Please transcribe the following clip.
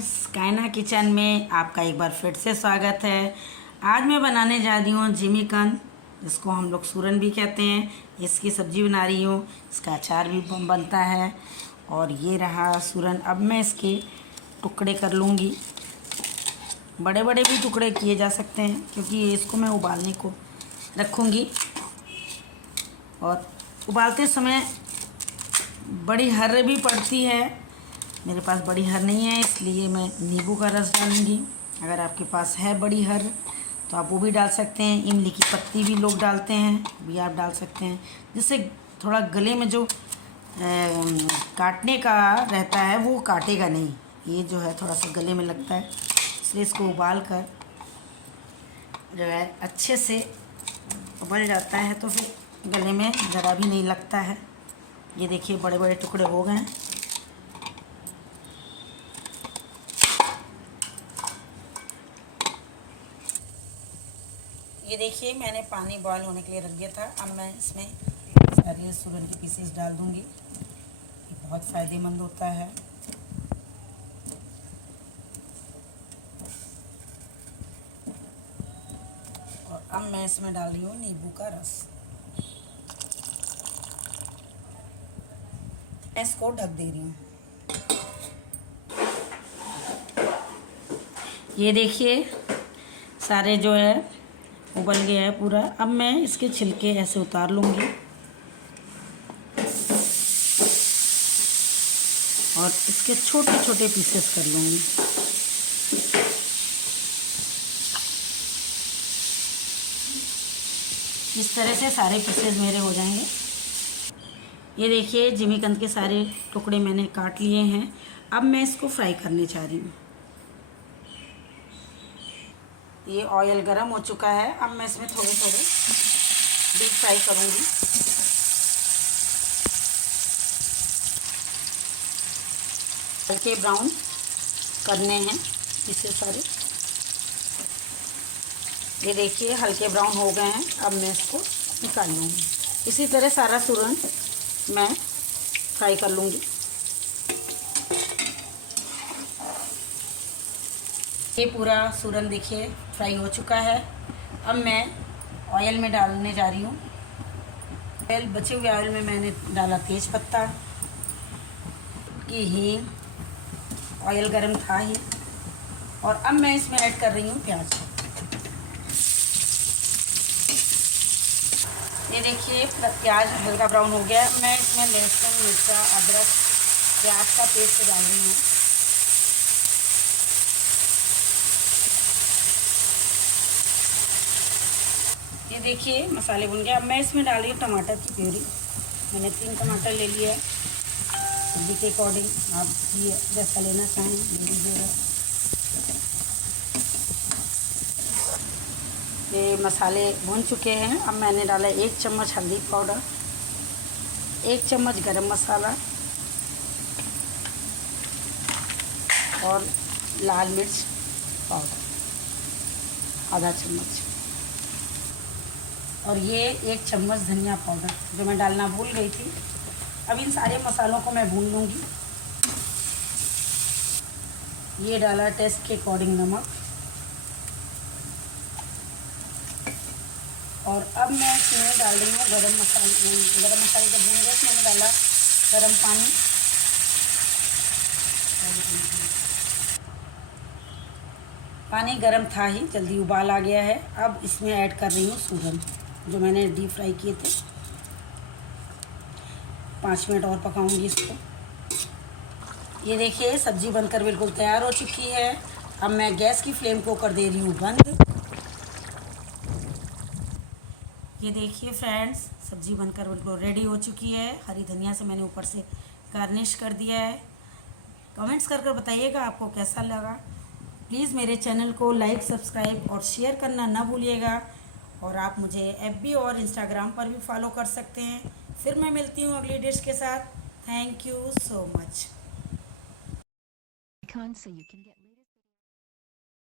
Friends, कायना kitchen में आपका एक बार फिर से स्वागत है। आज मैं बनाने जा रही हूँ जिमीकंद, जिसको हम लोग सूरन भी कहते हैं। इसकी सब्ज़ी बना रही हूँ, इसका अचार भी बनता है। और ये रहा सूरन। अब मैं इसके टुकड़े कर लूँगी। बड़े बड़े भी टुकड़े किए जा सकते हैं, क्योंकि इसको मैं उबालने को रखूँगी। और उबालते समय बड़ी हर्र भी पड़ती है। मेरे पास बड़ी हर नहीं है, इसलिए मैं नींबू का रस डालूंगी। अगर आपके पास है बड़ी हर तो आप वो भी डाल सकते हैं। इमली की पत्ती भी लोग डालते हैं, भी आप डाल सकते हैं, जिससे थोड़ा गले में जो काटने का रहता है वो काटेगा नहीं। ये जो है थोड़ा सा गले में लगता है, इसलिए इसको उबाल कर जो है अच्छे से उबल जाता है तो फिर गले में ज़रा भी नहीं लगता है। ये देखिए बड़े बड़े टुकड़े हो गए हैं। ये देखिए मैंने पानी बॉयल होने के लिए रख दिया था। अब मैं इसमें सारे सूरन के पीसेस डाल दूंगी। ये बहुत फ़ायदेमंद होता है। और अब मैं इसमें डाल रही हूँ नींबू का रस। मैं इसको ढक दे रही हूँ। ये देखिए सारे जो है उबल गया है पूरा। अब मैं इसके छिलके ऐसे उतार लूँगी और इसके छोटे छोटे पीसेस कर लूँगी। इस तरह से सारे पीसेस मेरे हो जाएंगे। ये देखिए जिमीकंद के सारे टुकड़े मैंने काट लिए हैं। अब मैं इसको फ्राई करने जा रही हूँ। ये ऑयल गरम हो चुका है। अब मैं इसमें थोड़े थोड़े डीप फ्राई करूँगी। हल्के ब्राउन करने हैं इसे सारे। ये देखिए हल्के ब्राउन हो गए हैं। अब मैं इसको निकाल लूँगी। इसी तरह सारा सूरन मैं फ्राई कर लूँगी। ये पूरा सूरन देखिए फ्राई हो चुका है। अब मैं ऑयल में डालने जा रही हूँ। ऑयल बचे हुए ऑयल में मैंने डाला तेज पत्ता की हींग। ऑयल गरम था ही। और अब मैं इसमें ऐड कर रही हूँ प्याज। ये देखिए प्याज हल्का ब्राउन हो गया। मैं इसमें लहसुन, मिर्चा, अदरक, प्याज का पेस्ट डाल रही हूँ। ये देखिए मसाले भुन गए। अब मैं इसमें डाल रही हूँ टमाटर की प्यूरी। मैंने 3 टमाटर ले लिया है। सब्जी के अकॉर्डिंग आप ये जैसा लेना चाहें ले लीजिएगा। ये मसाले भुन चुके हैं। अब मैंने डाला 1 चम्मच हल्दी पाउडर, 1 चम्मच गरम मसाला और लाल मिर्च पाउडर आधा चम्मच। और ये 1 चम्मच धनिया पाउडर जो मैं डालना भूल गई थी। अब इन सारे मसालों को मैं भून लूँगी। ये डाला टेस्ट के अकॉर्डिंग नमक। और अब मैं इसमें डाल रही हूँ गरम मसाले जब भून गए मैंने डाला गरम पानी। पानी गरम था ही, जल्दी उबाल आ गया है। अब इसमें ऐड कर रही हूँ सूरन जो मैंने डीप फ्राई किए थे। 5 मिनट और पकाऊंगी इसको। ये देखिए सब्ज़ी बनकर बिल्कुल तैयार हो चुकी है। अब मैं गैस की फ्लेम को कर दे रही हूँ बंद। ये देखिए फ्रेंड्स, सब्ज़ी बनकर बिल्कुल रेडी हो चुकी है। हरी धनिया से मैंने ऊपर से गार्निश कर दिया है। कमेंट्स कर बताइएगा आपको कैसा लगा। प्लीज़ मेरे चैनल को लाइक, सब्सक्राइब और शेयर करना ना भूलिएगा। और आप मुझे FB और इंस्टाग्राम पर भी फॉलो कर सकते हैं। फिर मैं मिलती हूँ अगली डिश के साथ। Thank you so much.